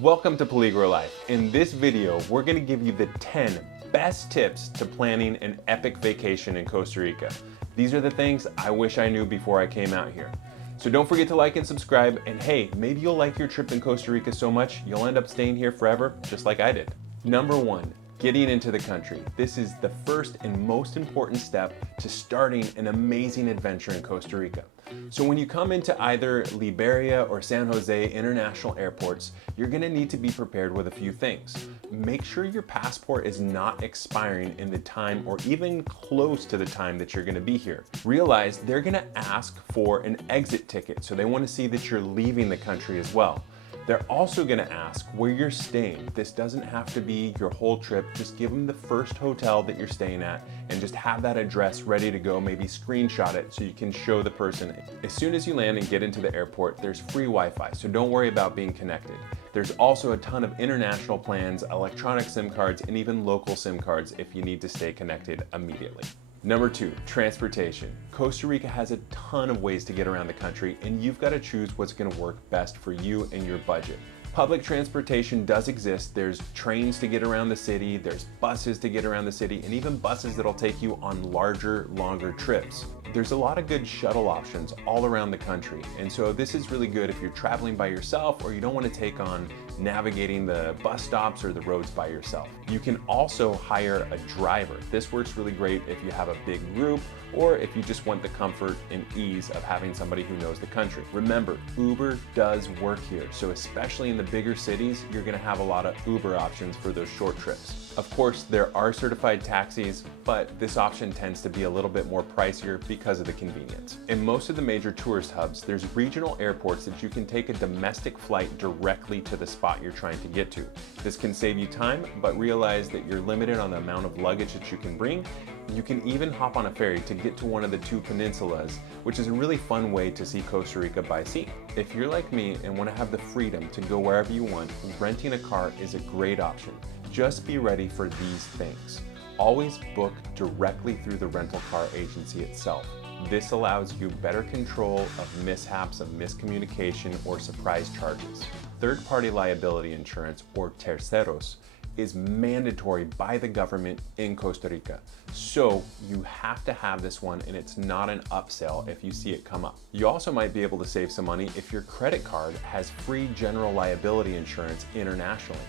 Welcome to Peligro Life. In this video, we're going to give you the 10 best tips to planning an epic vacation in Costa Rica. These are the things I wish I knew before I came out here. So don't forget to like and subscribe, and hey, maybe you'll like your trip in Costa Rica so much you'll end up staying here forever, just like I did. Number 1, getting into the country. This is the first and most important step to starting an amazing adventure in Costa Rica. So when you come into either Liberia or San Jose international airports, you're gonna need to be prepared with a few things. Make sure your passport is not expiring in the time or even close to the time that you're gonna be here. Realize they're gonna ask for an exit ticket, so they wanna see that you're leaving the country as well. They're also gonna ask where you're staying. This doesn't have to be your whole trip. Just give them the first hotel that you're staying at and just have that address ready to go. Maybe screenshot it so you can show the person. As soon as you land and get into the airport, there's free Wi-Fi, so don't worry about being connected. There's also a ton of international plans, electronic SIM cards, and even local SIM cards if you need to stay connected immediately. Number 2, transportation. Costa Rica has a ton of ways to get around the country, and you've got to choose what's going to work best for you and your budget. Public transportation does exist. There's trains to get around the city, there's buses to get around the city, and even buses that'll take you on larger, longer trips. There's a lot of good shuttle options all around the country, and so this is really good if you're traveling by yourself or you don't want to take on navigating the bus stops or the roads by yourself. You can also hire a driver. This works really great if you have a big group or if you just want the comfort and ease of having somebody who knows the country. Remember, Uber does work here, so especially in the bigger cities, you're gonna have a lot of Uber options for those short trips. Of course, there are certified taxis, but this option tends to be a little bit more pricier because of the convenience. In most of the major tourist hubs, there's regional airports that you can take a domestic flight directly to the spot you're trying to get to. This can save you time, but realize that you're limited on the amount of luggage that you can bring. You can even hop on a ferry to get to one of the 2 peninsulas, which is a really fun way to see Costa Rica by sea. If you're like me and want to have the freedom to go wherever you want, renting a car is a great option. Just be ready for these things. Always book directly through the rental car agency itself. This allows you better control of mishaps, of miscommunication, or surprise charges. Third-party liability insurance, or terceros, is mandatory by the government in Costa Rica. So you have to have this one, and it's not an upsell if you see it come up. You also might be able to save some money if your credit card has free general liability insurance internationally.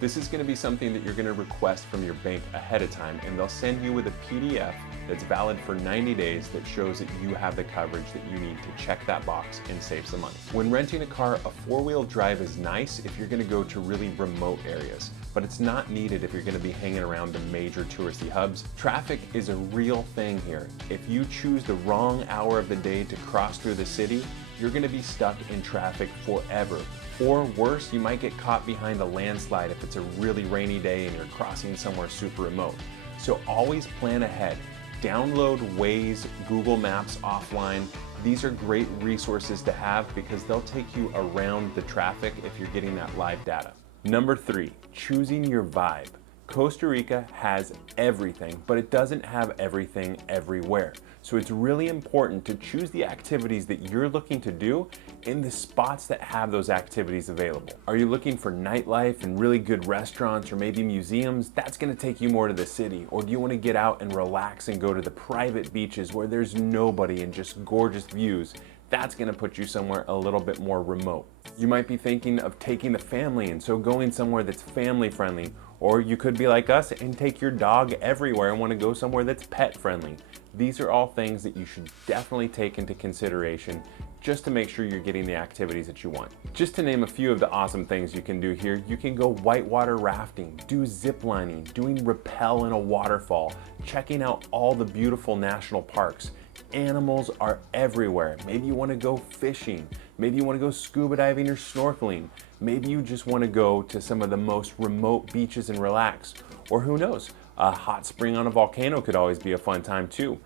This is going to be something that you're going to request from your bank ahead of time, and they'll send you with a PDF that's valid for 90 days that shows that you have the coverage that you need to check that box and save some money. When renting a car, a 4-wheel drive is nice if you're going to go to really remote areas, but it's not needed if you're going to be hanging around the major touristy hubs. Traffic is a real thing here. If you choose the wrong hour of the day to cross through the city, you're going to be stuck in traffic forever. Or worse, you might get caught behind a landslide if it's a really rainy day and you're crossing somewhere super remote. So always plan ahead. Download Waze, Google Maps offline. These are great resources to have because they'll take you around the traffic if you're getting that live data. Number 3, choosing your vibe. Costa Rica has everything, but it doesn't have everything everywhere. So it's really important to choose the activities that you're looking to do in the spots that have those activities available. Are you looking for nightlife and really good restaurants or maybe museums? That's gonna take you more to the city. Or do you wanna get out and relax and go to the private beaches where there's nobody and just gorgeous views? That's gonna put you somewhere a little bit more remote. You might be thinking of taking the family and so going somewhere that's family friendly, or you could be like us and take your dog everywhere and wanna go somewhere that's pet friendly. These are all things that you should definitely take into consideration just to make sure you're getting the activities that you want. Just to name a few of the awesome things you can do here, you can go whitewater rafting, do zip lining, doing rappel in a waterfall, checking out all the beautiful national parks. Animals are everywhere. Maybe you want to go fishing. Maybe you want to go scuba diving or snorkeling. Maybe you just want to go to some of the most remote beaches and relax. Or who knows, a hot spring on a volcano could always be a fun time too.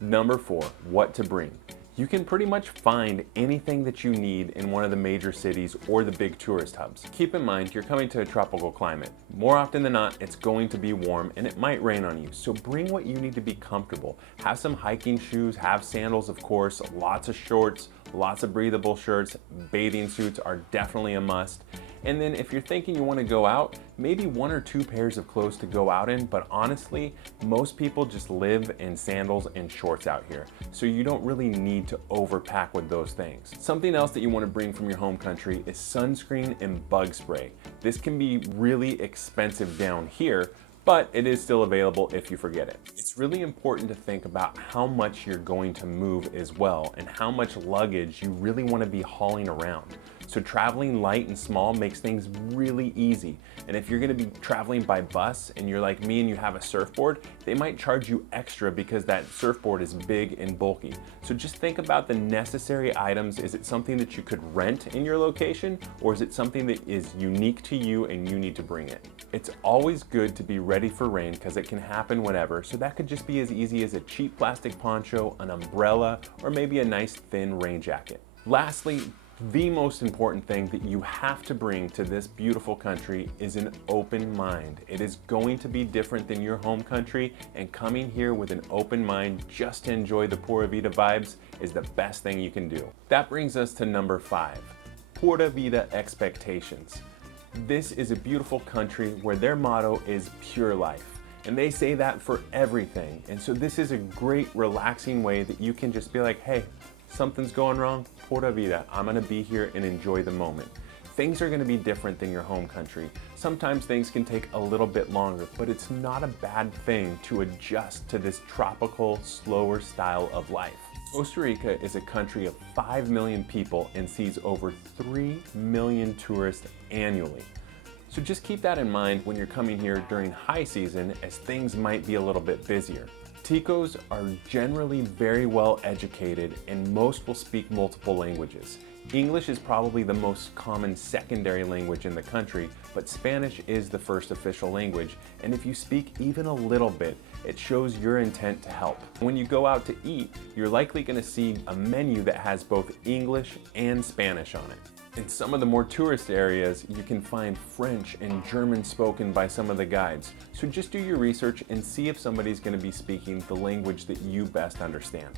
Number 4, what to bring. You can pretty much find anything that you need in one of the major cities or the big tourist hubs. Keep in mind, you're coming to a tropical climate. More often than not, it's going to be warm and it might rain on you, so bring what you need to be comfortable. Have some hiking shoes, have sandals of course, lots of shorts, lots of breathable shirts. Bathing suits are definitely a must. And then if you're thinking you want to go out, maybe 1 or 2 pairs of clothes to go out in, but honestly, most people just live in sandals and shorts out here, so you don't really need to overpack with those things. Something else that you want to bring from your home country is sunscreen and bug spray. This can be really expensive down here, but it is still available if you forget it. It's really important to think about how much you're going to move as well and how much luggage you really want to be hauling around. So traveling light and small makes things really easy. And if you're going to be traveling by bus and you're like me and you have a surfboard, they might charge you extra because that surfboard is big and bulky. So just think about the necessary items. Is it something that you could rent in your location, or is it something that is unique to you and you need to bring it? It's always good to be ready for rain because it can happen whenever. So that could just be as easy as a cheap plastic poncho, an umbrella, or maybe a nice thin rain jacket. Lastly, the most important thing that you have to bring to this beautiful country is an open mind. It is going to be different than your home country, and coming here with an open mind just to enjoy the Pura Vida vibes is the best thing you can do. That brings us to number 5, Pura Vida Expectations. This is a beautiful country where their motto is pure life. And they say that for everything. And so this is a great relaxing way that you can just be like, hey, something's going wrong, Pura Vida, I'm gonna be here and enjoy the moment. Things are gonna be different than your home country. Sometimes things can take a little bit longer, but it's not a bad thing to adjust to this tropical, slower style of life. Costa Rica is a country of 5 million people and sees over 3 million tourists annually. So just keep that in mind when you're coming here during high season, as things might be a little bit busier. Ticos are generally very well educated and most will speak multiple languages. English is probably the most common secondary language in the country, but Spanish is the first official language, and if you speak even a little bit, it shows your intent to help. When you go out to eat, you're likely going to see a menu that has both English and Spanish on it. In some of the more tourist areas, you can find French and German spoken by some of the guides. So just do your research and see if somebody's going to be speaking the language that you best understand.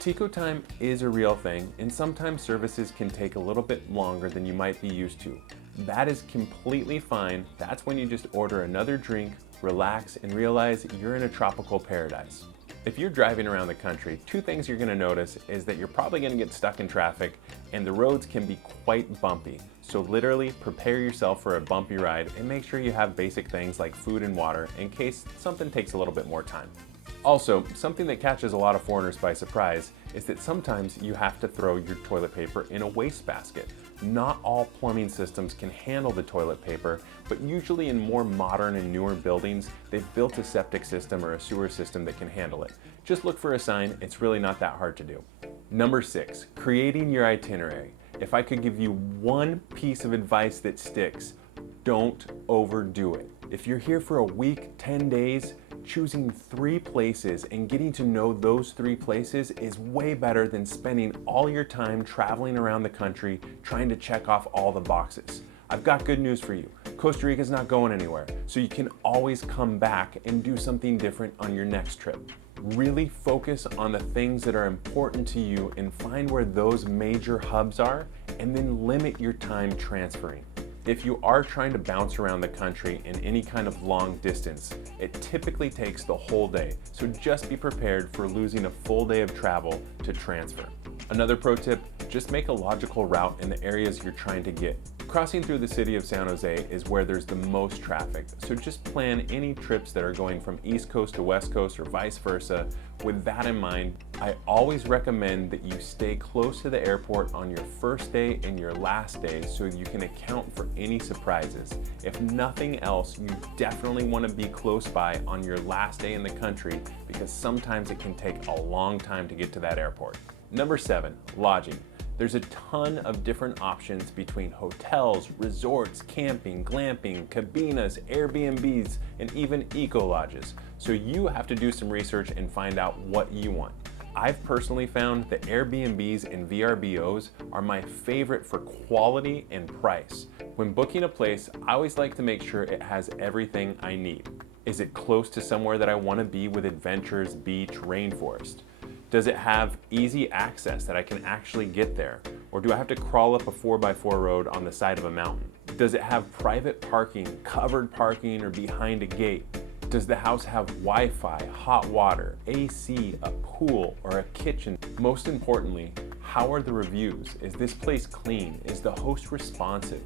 Tico time is a real thing, and sometimes services can take a little bit longer than you might be used to. That is completely fine. That's when you just order another drink, relax, and realize you're in a tropical paradise. If you're driving around the country, 2 things you're going to notice is that you're probably going to get stuck in traffic and the roads can be quite bumpy. So literally prepare yourself for a bumpy ride and make sure you have basic things like food and water in case something takes a little bit more time. Also, something that catches a lot of foreigners by surprise is that sometimes you have to throw your toilet paper in a wastebasket. Not all plumbing systems can handle the toilet paper, but usually in more modern and newer buildings, they've built a septic system or a sewer system that can handle it. Just look for a sign, it's really not that hard to do. Number 6, creating your itinerary. If I could give you one piece of advice that sticks, don't overdo it. If you're here for a week, 10 days, choosing 3 places and getting to know those 3 places is way better than spending all your time traveling around the country trying to check off all the boxes. I've got good news for you. Costa Rica is not going anywhere, so you can always come back and do something different on your next trip. Really focus on the things that are important to you and find where those major hubs are, and then limit your time transferring. If you are trying to bounce around the country in any kind of long distance, it typically takes the whole day, so just be prepared for losing a full day of travel to transfer. Another pro tip, just make a logical route in the areas you're trying to get. Crossing through the city of San Jose is where there's the most traffic, so just plan any trips that are going from East Coast to West Coast or vice versa. With that in mind, I always recommend that you stay close to the airport on your first day and your last day so you can account for any surprises. If nothing else, you definitely want to be close by on your last day in the country because sometimes it can take a long time to get to that airport. Number 7, lodging. There's a ton of different options between hotels, resorts, camping, glamping, cabinas, Airbnbs, and even eco-lodges. So you have to do some research and find out what you want. I've personally found that Airbnbs and VRBOs are my favorite for quality and price. When booking a place, I always like to make sure it has everything I need. Is it close to somewhere that I want to be with adventures, beach, rainforest? Does it have easy access that I can actually get there? Or do I have to crawl up a 4x4 road on the side of a mountain? Does it have private parking, covered parking, or behind a gate? Does the house have Wi-Fi, hot water, AC, a pool, or a kitchen? Most importantly, how are the reviews? Is this place clean? Is the host responsive?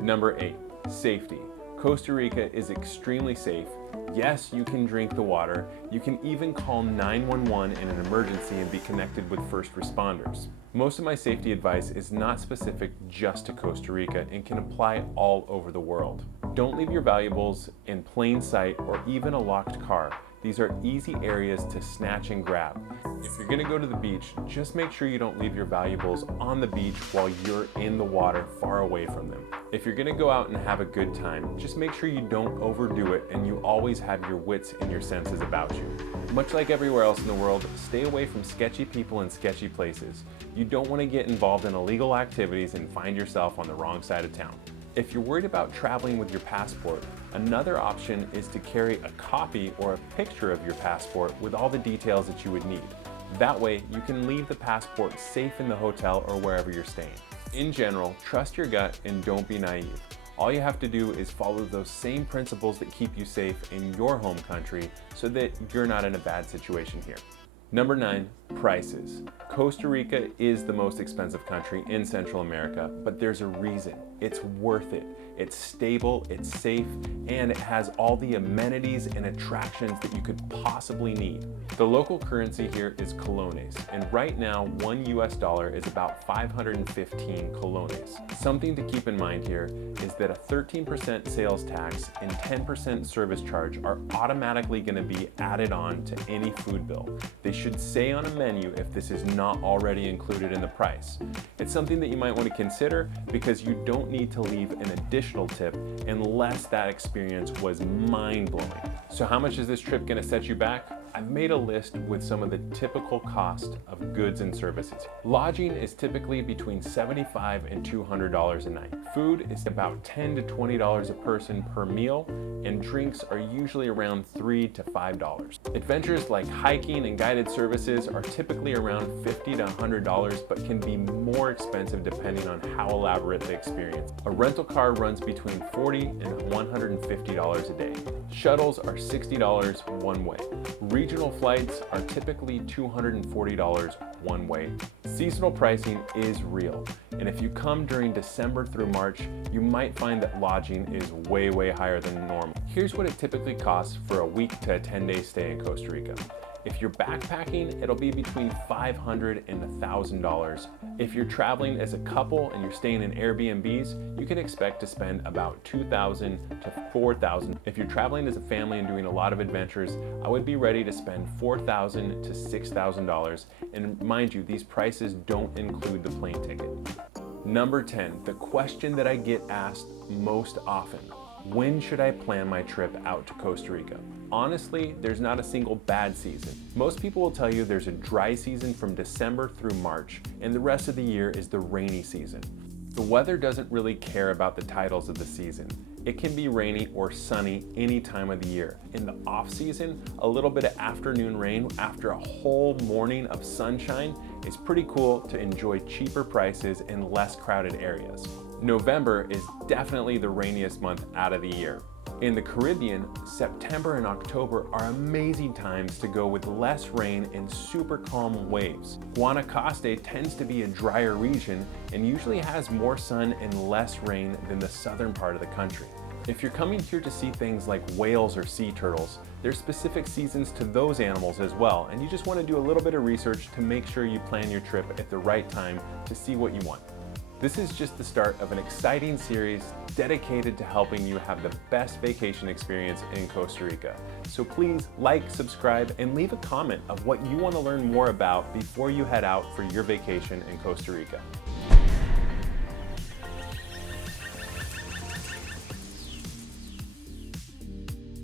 Number 8, safety. Costa Rica is extremely safe. Yes, you can drink the water. You can even call 911 in an emergency and be connected with first responders. Most of my safety advice is not specific just to Costa Rica and can apply all over the world. Don't leave your valuables in plain sight or even a locked car. These are easy areas to snatch and grab. If you're gonna go to the beach, just make sure you don't leave your valuables on the beach while you're in the water far away from them. If you're gonna go out and have a good time, just make sure you don't overdo it and you always have your wits and your senses about you. Much like everywhere else in the world, stay away from sketchy people and sketchy places. You don't want to get involved in illegal activities and find yourself on the wrong side of town. If you're worried about traveling with your passport, another option is to carry a copy or a picture of your passport with all the details that you would need. That way, you can leave the passport safe in the hotel or wherever you're staying. In general, trust your gut and don't be naive. All you have to do is follow those same principles that keep you safe in your home country so that you're not in a bad situation here. Number 9, prices. Costa Rica is the most expensive country in Central America, but there's a reason. It's worth it. It's stable, it's safe, and it has all the amenities and attractions that you could possibly need. The local currency here is colones, and right now $1 US is about 515 colones. Something to keep in mind here is that a 13% sales tax and 10% service charge are automatically going to be added on to any food bill. They should say on a menu if this is not already included in the price. It's something that you might want to consider because you don't need to leave an additional tip unless that experience was mind-blowing. So how much is this trip going to set you back? I've made a list with some of the typical cost of goods and services. Lodging is typically between $75 and $200 a night. Food is about $10 to $20 a person per meal, and drinks are usually around $3 to $5. Adventures like hiking and guided services are typically around $50 to $100, but can be more expensive depending on how elaborate the experience. A rental car runs between $40 and $150 a day. Shuttles are $60 one way. Regional flights are typically $240 one way. Seasonal pricing is real, and if you come during December through March, you might find that lodging is way higher than normal. Here's what it typically costs for a week to a 10-day stay in Costa Rica. If you're backpacking, it'll be between $500 and $1,000. If you're traveling as a couple and you're staying in Airbnbs, you can expect to spend about $2,000 to $4,000. If you're traveling as a family and doing a lot of adventures, I would be ready to spend $4,000 to $6,000. And mind you, these prices don't include the plane ticket. Number 10, the question that I get asked most often. When should I plan my trip out to Costa Rica? Honestly, there's not a single bad season. Most people will tell you there's a dry season from December through March, and the rest of the year is the rainy season. The weather doesn't really care about the titles of the season. It can be rainy or sunny any time of the year. In the off season, a little bit of afternoon rain after a whole morning of sunshine is pretty cool to enjoy cheaper prices in less crowded areas. November is definitely the rainiest month out of the year. In the Caribbean, September and October are amazing times to go with less rain and super calm waves. Guanacaste tends to be a drier region and usually has more sun and less rain than the southern part of the country. If you're coming here to see things like whales or sea turtles, there's specific seasons to those animals as well, and you just want to do a little bit of research to make sure you plan your trip at the right time to see what you want. This is just the start of an exciting series dedicated to helping you have the best vacation experience in Costa Rica. So please like, subscribe, and leave a comment of what you want to learn more about before you head out for your vacation in Costa Rica.